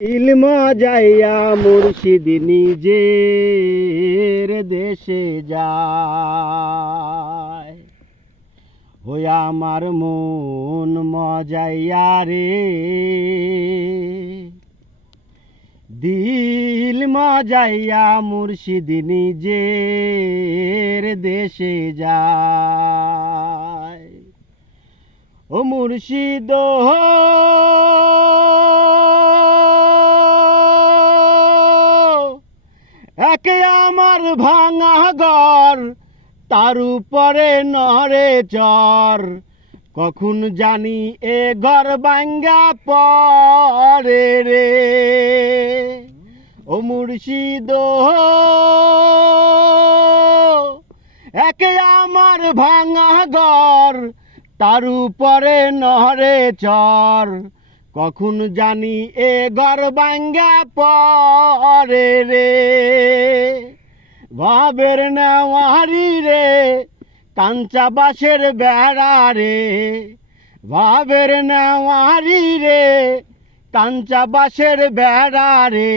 ইলম যাইয়া মুর্শিদ নিজের দেশে যায়, ওই আমার মন মজাইয়া রে, দিল মজাইয়া মুর্শিদ নিজের দেশে যায়। ও মুর্শিদ একে আমার ভাঙা ঘর, তার উপরে নরে চর, কখন জানি এ ঘর ভাঙ্গা পরে রে। ও মুর্শিদ একে আমার ভাঙা ঘর, তার উপরে নহরে চর, কখন জানি এ ঘর ভাঙ্গা পরে রে। ভাবের নেওয়ারি রে, কাঞ্চা বাঁশের বেড়া রে, ভাবের নেওয়ারি রে, কাঞ্চা বাঁশের বেড়া রে,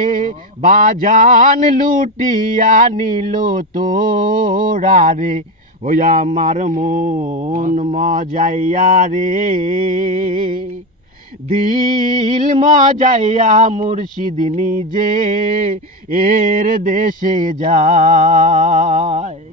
বাজান লুটিয়া নিল তোরা রে। ওই আমার মন মজাইয়া রে, দিল মজাইয়া মুর্শিদ নিজে এর দেশে যায়।